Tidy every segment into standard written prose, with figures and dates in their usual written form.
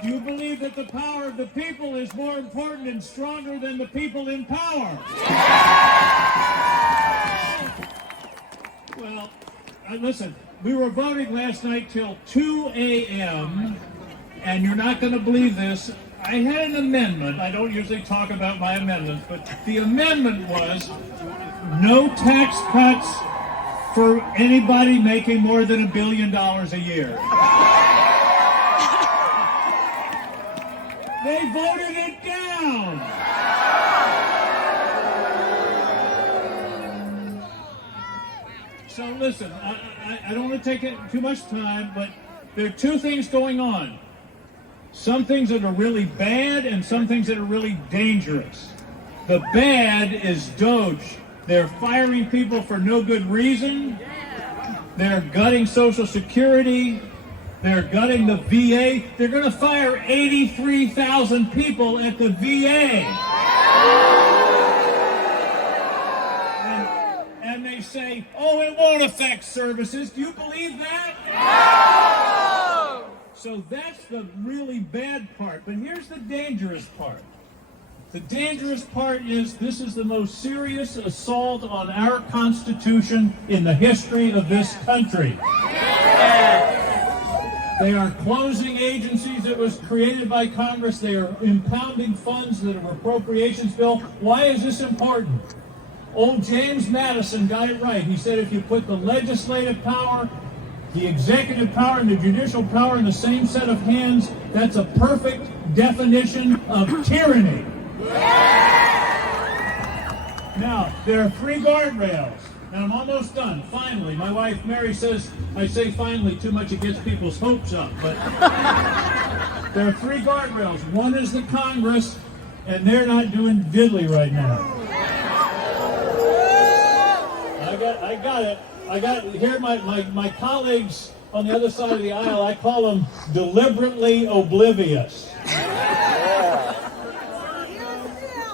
Do you believe that the power of the people is more important and stronger than the people in power? Well, listen, we were voting last night till 2 a.m., and you're not going to believe this. I had an amendment. I don't usually talk about my amendments, but the amendment was no tax cuts for anybody making more than $1 billion a year. They voted it down. So listen, I don't want to take too much time, but there are two things going on. Some things that are really bad and some things that are really dangerous. The bad is Doge. They're firing people for no good reason. They're gutting Social Security. They're gutting the VA. They're going to fire 83,000 people at the VA. And they say, oh, it won't affect services. Do you believe that? No! So that's the really bad part. But here's the dangerous part. The dangerous part is this is the most serious assault on our Constitution in the history of this country. They are closing agencies that was created by Congress. They are impounding funds that are appropriations bill. Why is this important? Old James Madison got it right. He said if you put the legislative power, the executive power, and the judicial power in the same set of hands, that's a perfect definition of tyranny. Now, there are 3 guardrails, and I'm almost done. Finally, my wife Mary says, I say finally too much, it gets people's hopes up, but there are 3 guardrails. One is the Congress, and they're not doing diddly right now. I got it. Here my colleagues on the other side of the aisle, I call them deliberately oblivious.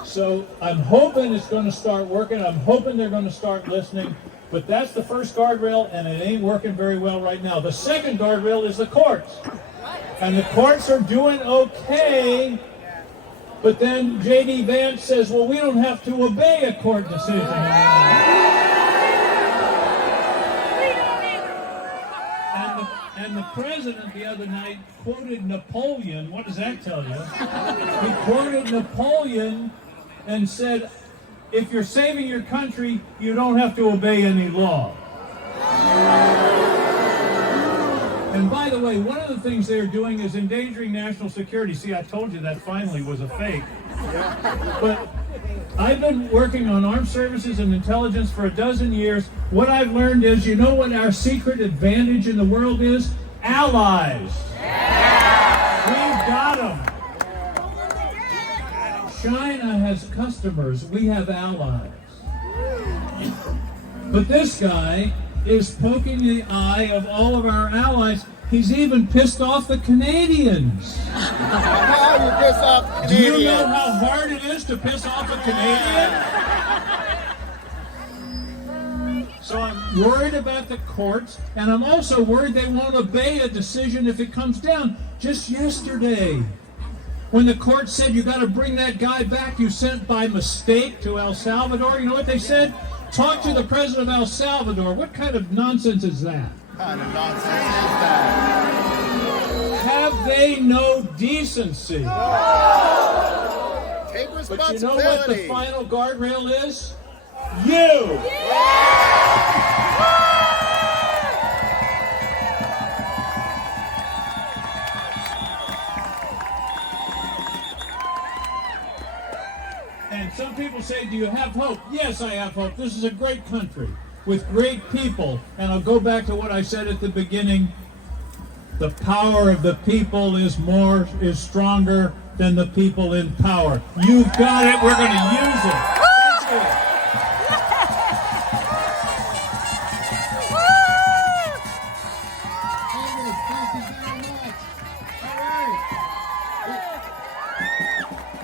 So I'm hoping it's going to start working. I'm hoping they're going to start listening. But that's the first guardrail, and it ain't working very well right now. The second guardrail is the courts. And the courts are doing okay. But then J.D. Vance says, well, we don't have to obey a court decision anymore. And the president the other night quoted Napoleon. What does that tell you? He quoted Napoleon and said, if you're saving your country, you don't have to obey any law. And by the way, one of the things they're doing is endangering national security. See, I told you that finally was a fake. But I've been working on armed services and intelligence for 12 years. What I've learned is, you know what our secret advantage in the world is? Allies. We've got them. China has customers. We have allies. But this guy is poking the eye of all of our allies. He's even pissed off the Canadians. How you piss off Canadians? Do you know how hard it is to piss off a Canadian? So I'm worried about the courts, and I'm also worried they won't obey a decision if it comes down. Just yesterday, when the court said you got to bring that guy back you sent by mistake to El Salvador, you know what they said? Talk to the president of El Salvador. What kind of nonsense is that? What kind of nonsense is that? Have they no decency? Take But responsibility. you know what the final guardrail is? You! And some people say, do you have hope? Yes, I have hope. This is a great country with great people. And I'll go back to what I said at the beginning. The power of the people is stronger than the people in power. You've got it. We're going to use it. Thank you.